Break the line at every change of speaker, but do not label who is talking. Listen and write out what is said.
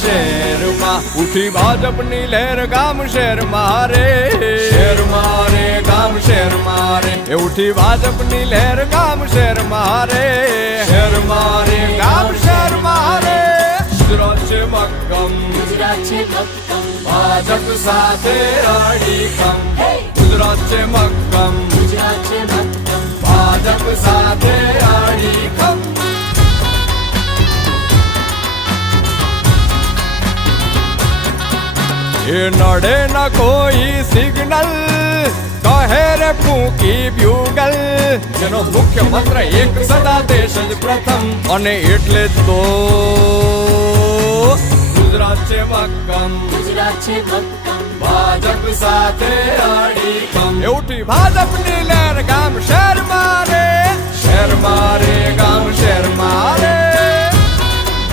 શહેરમાં ઉઠી ભાજપની લહેર ગામ શહેર મારે શહેર મારે ગામ શહેર મારે એ ઉઠી ભાજપની લહેર ગામ શહેર મારે શહેર મારે ગામ શહેર મારે ગુજરાત છે મક્કમ.
ગુજરાત છે મક્કમ.
ભાજપ સાથે અડીખમ
હે!
એ નડે ન કોઈ સિગ્નલ કહે રે ફૂંકી બ્યુગલ જેનો મુખ્ય મંત્ર એક સદા દેશ જ પ્રથમ અને એટલે જ તો ગુજરાત છે મક્કમ
ગુજરાત છે મક્કમ
ભાજપ સાથે અડીખમ એ ઉઠી